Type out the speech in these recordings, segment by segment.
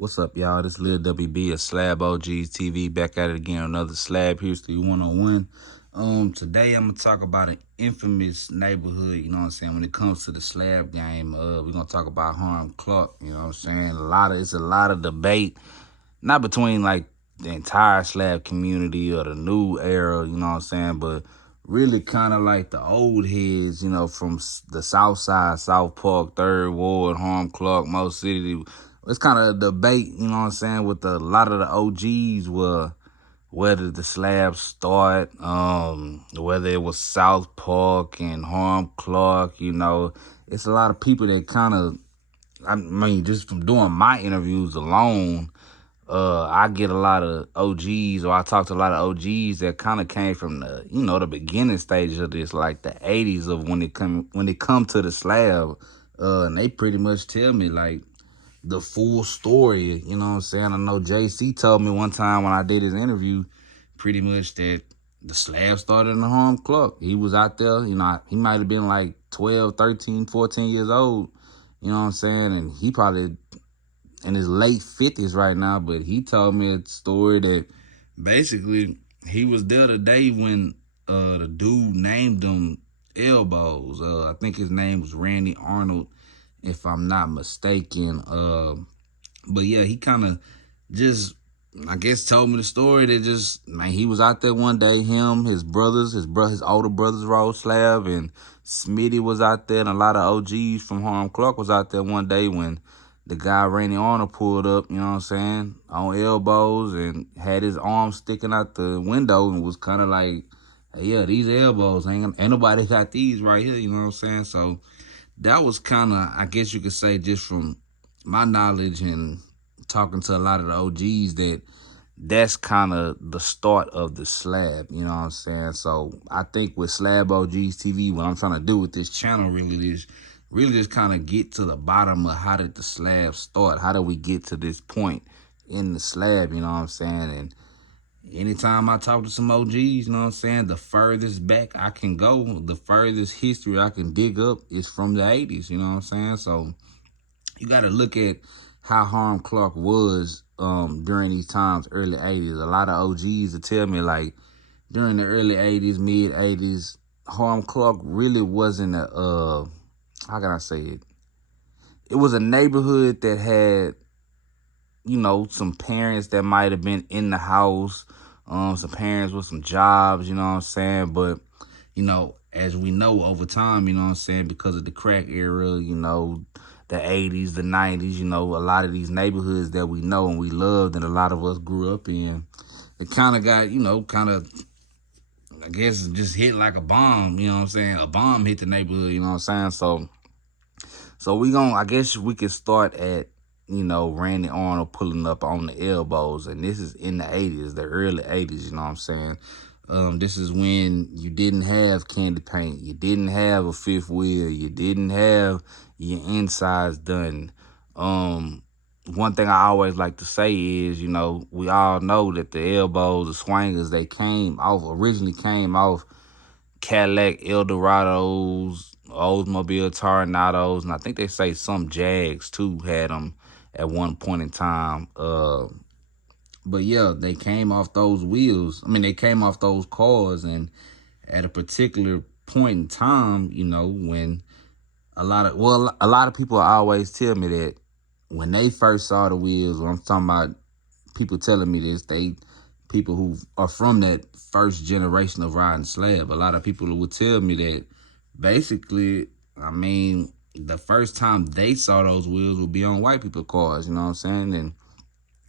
What's up, y'all? This Lil WB of SlabOgsTV back at it again. Another Slab History 101. Today I'm gonna talk about an infamous neighborhood. You know what I'm saying? When it comes to the slab game, we're gonna talk about Hiram Clarke. You know what I'm saying? It's a lot of debate, not between like the entire slab community or the new era. You know what I'm saying? But really kind of like the old heads, you know, from the South Side, South Park, Third Ward, Hiram Clarke, Mo City. It's kind of a debate, you know what I'm saying, with a lot of the OGs were whether the slab start, whether it was South Park and Hiram Clarke, you know. It's a lot of people that kind of, I mean, just from doing my interviews alone, I get a lot of OGs, or I talk to a lot of OGs that kind of came from the, you know, the beginning stages of this, like the 80s of when it come to the slab, and they pretty much tell me like the full story. You know what I'm saying? I know JC told me one time when I did his interview, pretty much that the slab started in the Hiram Clarke. He was out there, you know, he might have been like 12, 13, 14 years old. You know what I'm saying? And he probably in his late 50s right now, but he told me a story that basically he was there the day when the dude named him Elbows. I think his name was Randy Arnold, if I'm not mistaken. But yeah, he kind of just, I guess, told me the story that just, man, he was out there one day, him, his brothers, his older brothers rode slab, and Smitty was out there, and a lot of OGs from Hiram Clarke was out there one day when the guy Randy Arnold pulled up, you know what I'm saying, on elbows and had his arms sticking out the window and was kind of like, hey, yeah, these elbows, ain't nobody got these right here, you know what I'm saying? So that was kind of, I guess you could say, just from my knowledge and talking to a lot of the OGs, that's kind of the start of the slab, you know what I'm saying? So I think with SlabOgsTV, what I'm trying to do with this channel really just kind of get to the bottom of how did the slab start? How did we get to this point in the slab, you know what I'm saying? And anytime I talk to some OGs, you know what I'm saying, the furthest back I can go, the furthest history I can dig up is from the 80s, you know what I'm saying? So you got to look at how Hiram Clarke was during these times, early 80s. A lot of OGs will tell me, like, during the early 80s, mid 80s, Hiram Clarke really wasn't a, how can I say it? It was a neighborhood that had, you know, some parents that might have been in the house, some parents with some jobs, you know what I'm saying? But, you know, as we know over time, you know what I'm saying, because of the crack era, you know, the 80s, the 90s, you know, a lot of these neighborhoods that we know and we loved and a lot of us grew up in, it kind of got, you know, I guess, just hit like a bomb, you know what I'm saying? A bomb hit the neighborhood, you know what I'm saying? So I guess we could start at, you know, Randy Arnold pulling up on the elbows. And this is in the 80s, the early 80s, you know what I'm saying? This is when you didn't have candy paint. You didn't have a fifth wheel. You didn't have your insides done. One thing I always like to say is, you know, we all know that the elbows, the swingers, originally came off Cadillac Eldorados, Oldsmobile Tornadoes, and I think they say some Jags too had them at one point in time. But yeah, they came off those wheels. I mean, they came off those cars, and at a particular point in time, you know, when a lot of people always tell me that when they first saw the wheels, I'm talking about people telling me this, people who are from that first generation of riding slab, a lot of people would tell me that basically, I mean, the first time they saw those wheels would be on white people cars, you know what I'm saying? And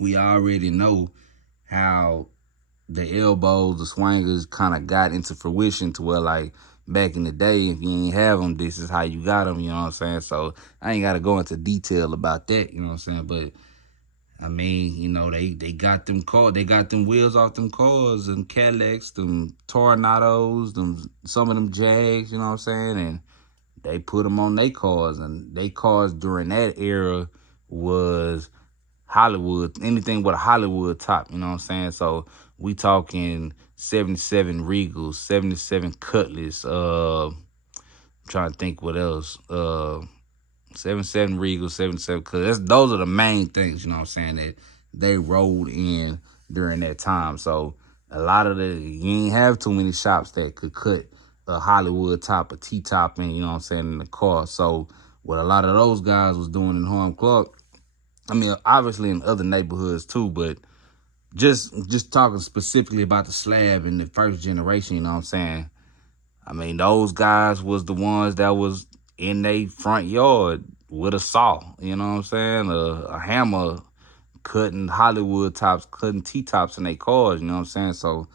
we already know how the elbows, the swingers kind of got into fruition to where, like, back in the day, if you ain't have them, this is how you got them, you know what I'm saying? So I ain't got to go into detail about that, you know what I'm saying? But I mean, you know, they got them wheels off them cars and Cadillacs, them Tornadoes, some of them Jags, you know what I'm saying? And they put them on their cars, and they cars during that era was Hollywood, anything with a Hollywood top, you know what I'm saying? So we talking 77 Regals, 77 Cutlass, I'm trying to think what else. 77 Regal, 77, because those are the main things, you know what I'm saying, that they rolled in during that time. So a lot of you ain't have too many shops that could cut a Hollywood top, a T-top in, you know what I'm saying, in the car. So what a lot of those guys was doing in Hiram Clarke, I mean, obviously in other neighborhoods too, but just talking specifically about the Slab in the first generation, you know what I'm saying? I mean, those guys was the ones that was in their front yard with a saw, you know what I'm saying? A hammer, cutting Hollywood tops, cutting T-tops in their cars, you know what I'm saying? So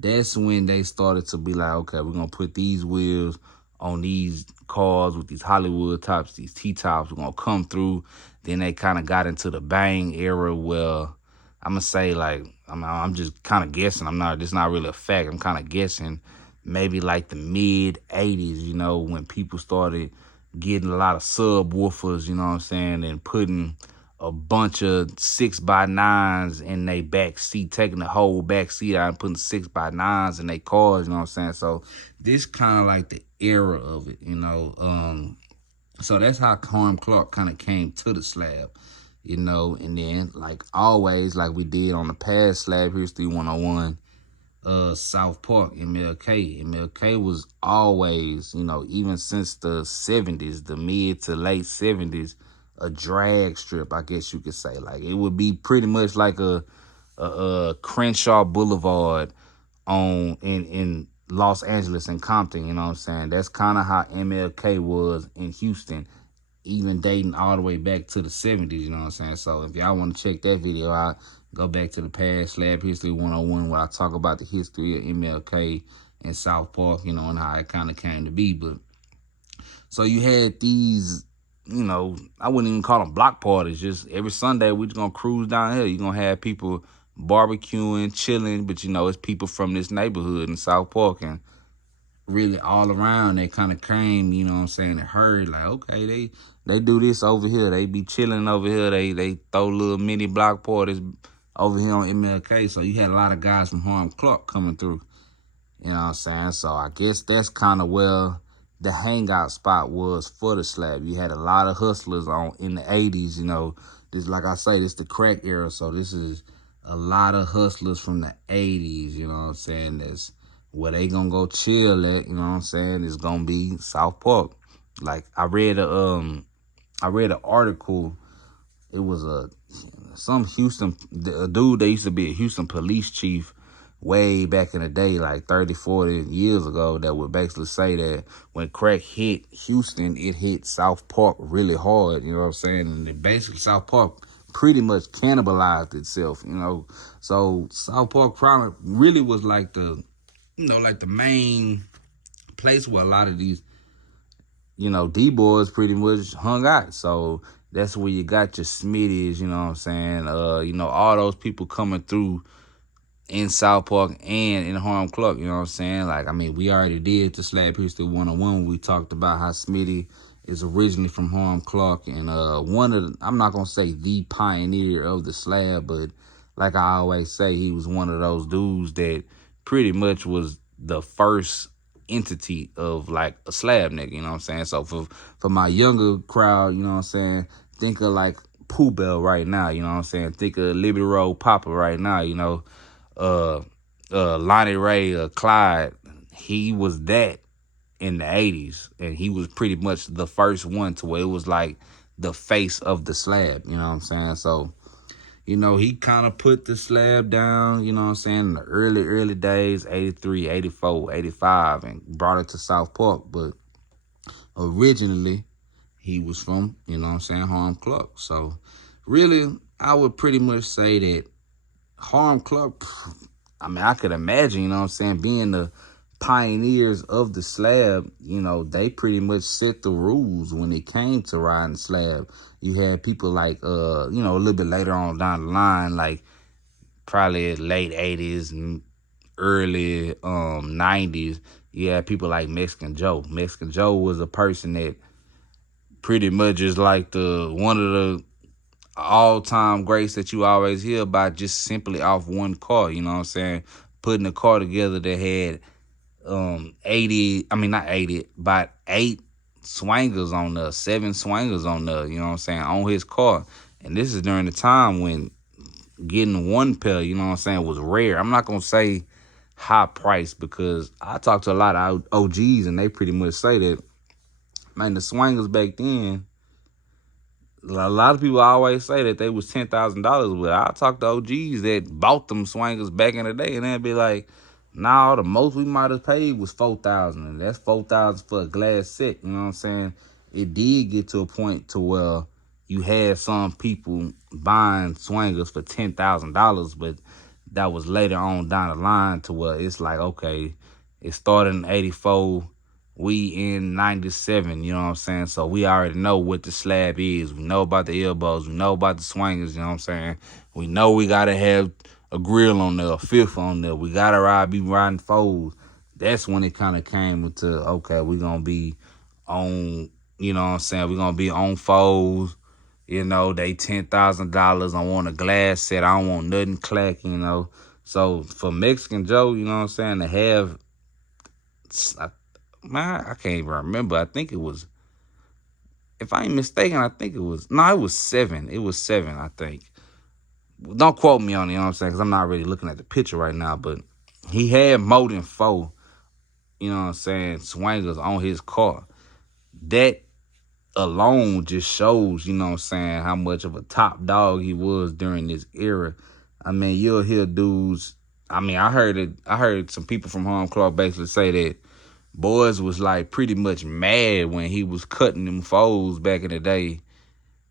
that's when they started to be like, okay, we're going to put these wheels on these cars with these Hollywood tops, these T-tops. We're going to come through. Then they kind of got into the bang era where I'm going to say, like, I'm just kind of guessing. It's not really a fact. I'm kind of guessing maybe like the mid 80s, you know, when people started getting a lot of subwoofers, you know what I'm saying, and putting a bunch of 6x9s in their back seat, taking the whole back seat out and putting 6x9s in their cars, you know what I'm saying? So this kind of like the era of it, you know. So that's how Hiram Clarke kind of came to the Slab, you know. And then, like always, like we did on the past Slab History 101, South Park, MLK. MLK was always, you know, even since the 70s, the mid to late 70s, a drag strip, I guess you could say. Like it would be pretty much like a Crenshaw Boulevard in Los Angeles and Compton, you know what I'm saying? That's kind of how MLK was in Houston, even dating all the way back to the 70s, you know what I'm saying? So if y'all want to check that video out, go back to the past Slab History 101 where I talk about the history of MLK and South Park, you know, and how it kind of came to be. But so you had these, you know, I wouldn't even call them block parties. Just every Sunday we just gonna cruise down here. You're gonna have people barbecuing, chilling, but you know, it's people from this neighborhood in South Park, and really all around they kind of came, you know what I'm saying, and heard like, okay, they do this over here. They be chilling over here. They throw little mini block parties over here on MLK. So you had a lot of guys from Hiram Clarke coming through. You know what I'm saying? So I guess that's kind of where the hangout spot was for the Slab. You had a lot of hustlers in the 80s, you know. This, like I say, this the crack era. So this is a lot of hustlers from the 80s, you know what I'm saying? That's where they gonna go chill at, you know what I'm saying? It's gonna be South Park. Like I read an article. It was a dude that used to be a Houston police chief way back in the day, like 30, 40 years ago, that would basically say that when crack hit Houston, it hit South Park really hard, you know what I'm saying? And basically South Park pretty much cannibalized itself, you know? So South Park probably really was like the, you know, like the main place where a lot of these, you know, D-boys pretty much hung out. So that's where you got your Smitties, you know what I'm saying? You know, all those people coming through in South Park and in Hiram Clarke, you know what I'm saying? Like, I mean, we already did the Slab History 101 when we talked about how Smitty is originally from Hiram Clarke, and I'm not going to say the pioneer of the Slab, but like I always say, he was one of those dudes that pretty much was the first entity of like a Slab nigga, you know what I'm saying? So for my younger crowd, you know what I'm saying, think of like Pooh Bell right now, you know what I'm saying? Think of Liberty Road Papa right now, you know? Lonnie Ray, Clyde, he was that in the 80s, and he was pretty much the first one to where it was like the face of the Slab, you know what I'm saying? So, you know, he kind of put the Slab down, you know what I'm saying, in the early days, 83, 84, 85, and brought it to South Park. But originally, he was from, you know what I'm saying, Hiram Clarke. So, really, I would pretty much say that Hiram Clarke, I mean, I could imagine, you know what I'm saying, being the pioneers of the Slab, you know, they pretty much set the rules when it came to riding the Slab. You had people like, you know, a little bit later on down the line, like probably late 80s and early 90s, you had people like Mexican Joe. Mexican Joe was a person that pretty much is like one of the all-time greats that you always hear about, just simply off one car, you know what I'm saying? Putting a car together that had 80, I mean not 80, about 8 swangers on there, 7 swangers on there, you know what I'm saying, on his car. And this is during the time when getting one pair, you know what I'm saying, was rare. I'm not going to say high price because I talk to a lot of OGs and they pretty much say that, man, the swangers back then, a lot of people always say that they was $10,000, but I talk to OGs that bought them swangers back in the day, and they'd be like, "Nah, the most we might have paid was $4,000, and that's $4,000 for a glass set." You know what I'm saying? It did get to a point to where you had some people buying swangers for $10,000, but that was later on down the line to where it's like, okay, it started in '84. We in 97, you know what I'm saying? So we already know what the slab is. We know about the elbows. We know about the swingers, you know what I'm saying? We know we got to have a grill on there, a fifth on there. We got to be riding fours. That's when it kind of came into, okay, we're going to be on, you know what I'm saying? We're going to be on fours. You know, they $10,000. I want a glass set. I don't want nothing clacking, you know? So for Mexican Joe, you know what I'm saying, to have, man, I can't even remember. I think it was, if I ain't mistaken, I think it was, no, it was 7. It was 7, I think. Don't quote me on it, you know what I'm saying, because I'm not really looking at the picture right now, but he had more than 4, you know what I'm saying, swangers on his car. That alone just shows, you know what I'm saying, how much of a top dog he was during this era. I mean, you'll hear dudes, I mean, I heard some people from Hiram Clarke basically say that boys was like pretty much mad when he was cutting them foes back in the day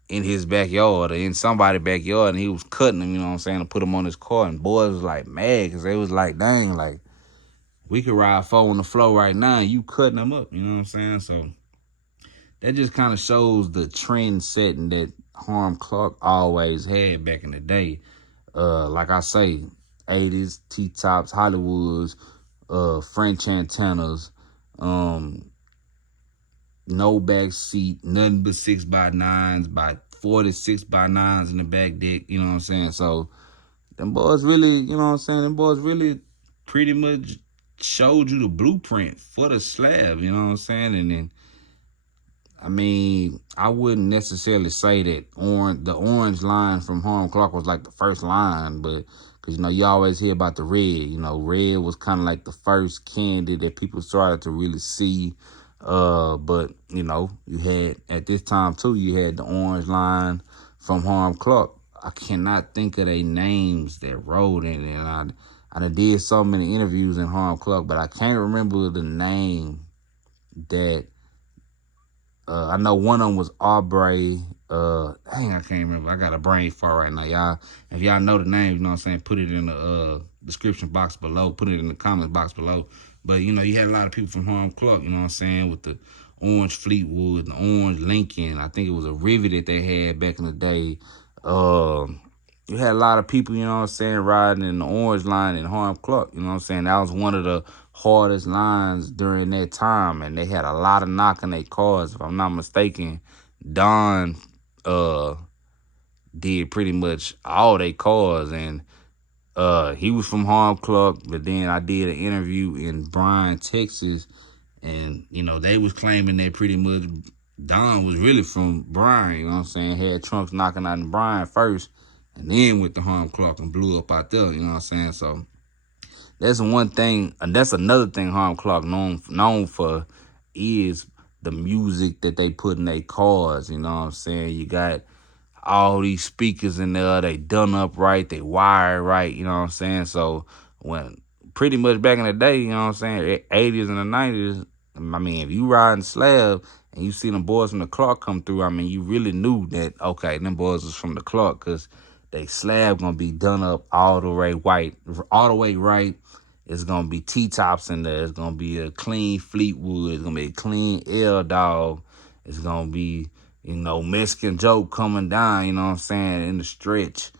in his backyard or in somebody's backyard, and he was cutting them, you know what I'm saying, to put them on his car. And boys was like mad because they was like, dang, like, we could ride 4 on the floor right now and you cutting them up, you know what I'm saying? So that just kind of shows the trend setting that Hiram Clarke always had back in the day. Like I say, 80s, T-tops, Hollywoods, French antennas, no back seat, nothing but 6x9s, by 46x9s in the back deck, you know what I'm saying? So them boys really, you know what I'm saying, them boys really pretty much showed you the blueprint for the slab, you know what I'm saying? And then, I mean, I wouldn't necessarily say that the orange line from Hiram Clarke was like the first line, but because, you know, you always hear about the red. You know, red was kind of like the first candy that people started to really see. But, you know, you had, at this time, too, you had the orange line from Hiram Clarke. I cannot think of their names that rode in it. And I did so many interviews in Hiram Clarke, but I can't remember the name that, I know one of them was Aubrey. Dang, I can't remember. I got a brain fart right now, y'all. If y'all know the name, you know what I'm saying, put it in the description box below. Put it in the comments box below. But, you know, you had a lot of people from Hiram Clarke, you know what I'm saying, with the orange Fleetwood, the orange Lincoln. I think it was a Rivet that they had back in the day. You had a lot of people, you know what I'm saying, riding in the orange line in Hiram Clarke, you know what I'm saying. That was one of the hardest lines during that time, and they had a lot of knock on their cars. If I'm not mistaken, Don did pretty much all their cars, and he was from Hiram Clarke, but then I did an interview in Bryan, Texas, and, you know, they was claiming that pretty much Don was really from Bryan, you know what I'm saying, had trunks knocking out in Bryan first, and then went to Hiram Clarke and blew up out there, you know what I'm saying? So that's one thing, and that's another thing Hiram Clarke known for is the music that they put in their cars, you know what I'm saying? You got all these speakers in there, they done up right, they wired right, you know what I'm saying? So when pretty much back in the day, you know what I'm saying, 80s and the 90s, I mean, if you riding Slab and you see them boys from the Clarke come through, I mean, you really knew that, okay, them boys was from the Clarke, because they Slab gonna be done up all the way white, all the way right. It's gonna be T-tops in there. It's gonna be a clean Fleetwood. It's gonna be a clean L-Dog. It's gonna be, you know, Mexican Joe coming down, you know what I'm saying, in the stretch.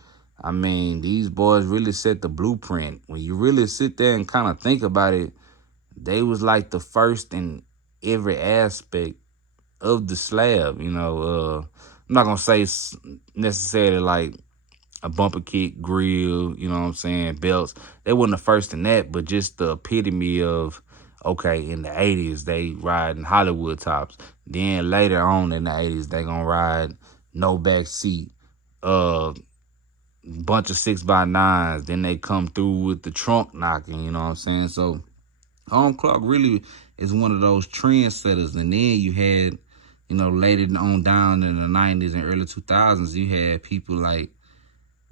I mean, these boys really set the blueprint. When you really sit there and kind of think about it, they was like the first in every aspect of the slab, you know. I'm not gonna say necessarily like a bumper kit, grill, you know what I'm saying, belts. They wasn't the first in that, but just the epitome of, Okay, in the 80s, they riding Hollywood tops. Then later on in the 80s, they gonna ride no back seat, bunch of 6x9s. Then they come through with the trunk knocking, you know what I'm saying? So Hiram Clarke really is one of those trendsetters. And then you had, later on down in the 90s and early 2000s, you had people like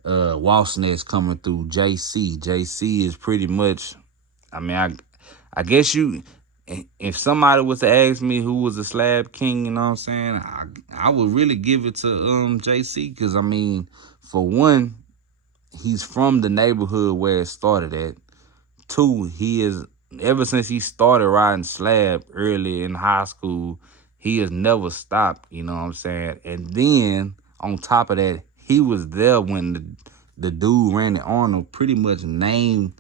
Walsness coming through, JC. JC is pretty much, I mean, I guess if somebody was to ask me who was the slab king, you know what I'm saying, I would really give it to JC, because I mean, for one, he's from the neighborhood where it started at. Two, he is, ever since he started riding slab early in high school, he has never stopped, you know what I'm saying? And then on top of that, he was there when the dude Randy Arnold pretty much named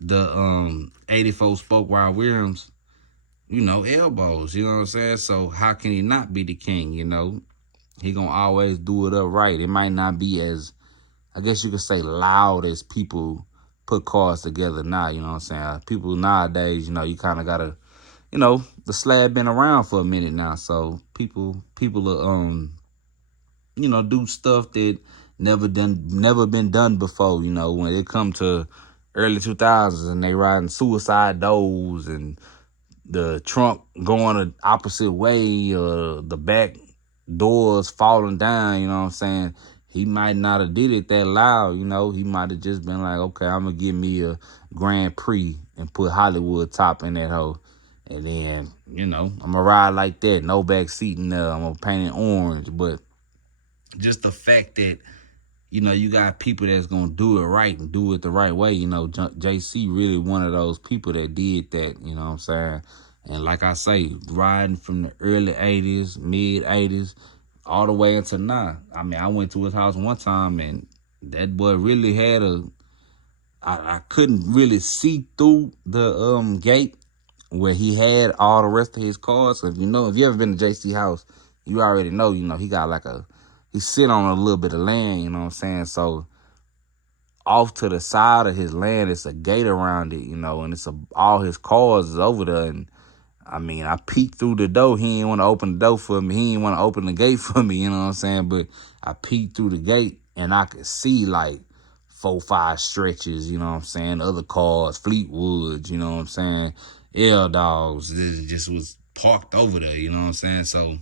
the 84 spoke wild Williams, elbows, you know what I'm saying? So how can he not be the king, He gonna always do it upright. It might not be as, I guess you could say, loud as people put cars together now, you know what I'm saying? People nowadays, you kind of gotta, the slab been around for a minute now, so people are, do stuff that never been done before, when it come to early 2000s and they riding suicide doors and the trunk going the opposite way, or the back doors falling down, you know what I'm saying? He might not have did it that loud, He might have just been like, okay, I'm going to give me a Grand Prix and put Hollywood top in that hoe. And then, I'm going to ride like that. No back seat in there. I'm going to paint it orange. But just the fact that, you got people that's going to do it right and do it the right way. JC really one of those people that did that, you know what I'm saying? And like I say, riding from the early 80s, mid 80s, all the way until now. I mean, I went to his house one time and that boy really had I couldn't really see through the gate where he had all the rest of his cars. So if you ever been to JC house, you already know, he got like he sit on a little bit of land, you know what I'm saying? So off to the side of his land, it's a gate around it, and it's all his cars is over there. And I mean, I peeked through the door. He didn't want to open the door for me. He didn't want to open the gate for me, you know what I'm saying? But I peeked through the gate and I could see like 4-5 stretches, you know what I'm saying? Other cars, Fleetwoods, you know what I'm saying? L Dogs, this just was parked over there, you know what I'm saying? So,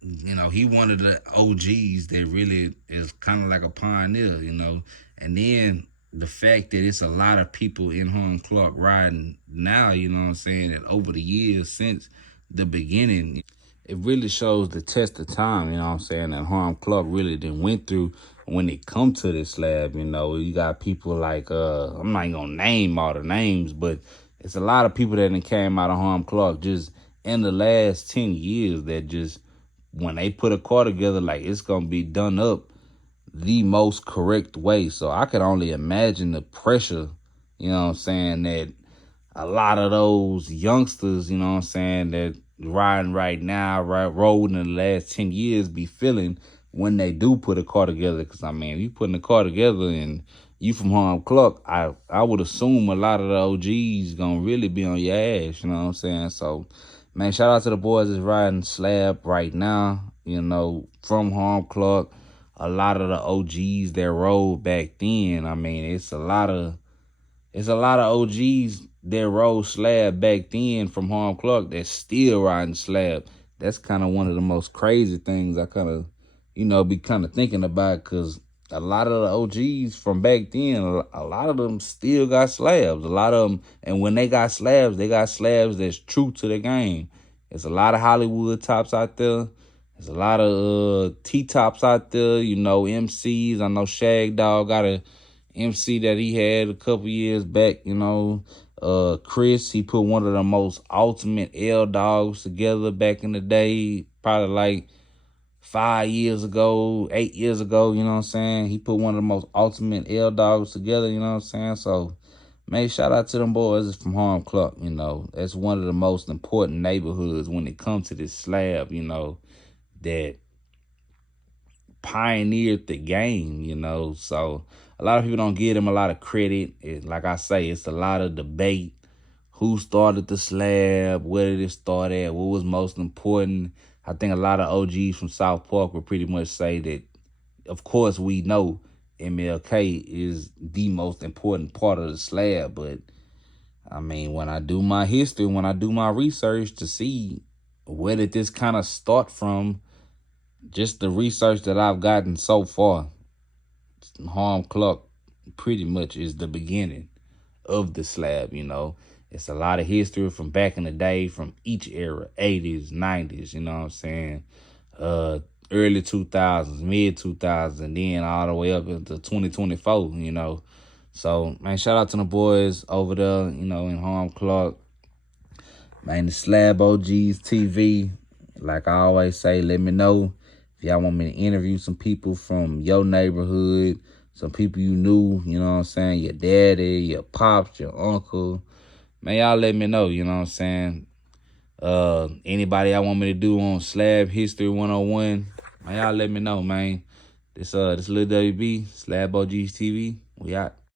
he one of the OGs that really is kind of like a pioneer, And then the fact that it's a lot of people in Hiram Clarke riding now, you know what I'm saying, that over the years since the beginning, it really shows the test of time, you know what I'm saying, that Hiram Clarke really done went through when it come to this slab, You got people like, I'm not gonna name all the names, but it's a lot of people that done came out of Hiram Clarke just in the last 10 years that just, when they put a car together, like, it's gonna be done up the most correct way. So I could only imagine the pressure, you know what I'm saying, that a lot of those youngsters, you know what I'm saying, that riding right now, rolling in the last 10 years be feeling when they do put a car together. Because, I mean, you putting a car together and you from Hiram Clarke, I would assume a lot of the OGs gonna really be on your ass, you know what I'm saying? So, man, shout out to the boys that's riding slab right now, from Hiram Clarke. A lot of the OGs that rode back then, I mean, it's a lot of OGs that rode slab back then from Hiram Clarke that's still riding slab. That's kind of one of the most crazy things I kind of, be kind of thinking about, because a lot of the OGs from back then, a lot of them still got slabs. A lot of them, and when they got slabs that's true to the game. There's a lot of Hollywood tops out there. There's a lot of T-tops out there, MCs. I know Shag Dog got a MC that he had a couple years back, Chris, he put one of the most ultimate L Dogs together back in the day, probably like 5 years ago, 8 years ago, you know what I'm saying? He put one of the most ultimate L Dogs together, you know what I'm saying? So, man, shout out to them boys from Hiram Clarke, That's one of the most important neighborhoods when it comes to this slab, that pioneered the game, So a lot of people don't give them a lot of credit. Like I say, it's a lot of debate. who started the slab, where did it start at, what was most important. I think a lot of OGs from South Park would pretty much say that, of course, we know MLK is the most important part of the slab, but I mean, when I do my history, when I do my research to see where did this kind of start from, just the research that I've gotten so far, Hiram Clarke pretty much is the beginning of the slab, you know. It's a lot of history from back in the day, from each era, 80s, 90s, you know what I'm saying? Early 2000s, mid 2000s, and then all the way up into 2024, you know. So, man, shout out to the boys over there, you know, in Hiram Clarke. Man, the SlabOgsTV. Like I always say, let me know if y'all want me to interview some people from your neighborhood, some people you knew, you know what I'm saying, your daddy, your pops, your uncle. Man, y'all let me know, you know what I'm saying. Anybody I want me to do on Slab History 101, man, y'all let me know, man. This Lil WB, SlabOgsTV, we out.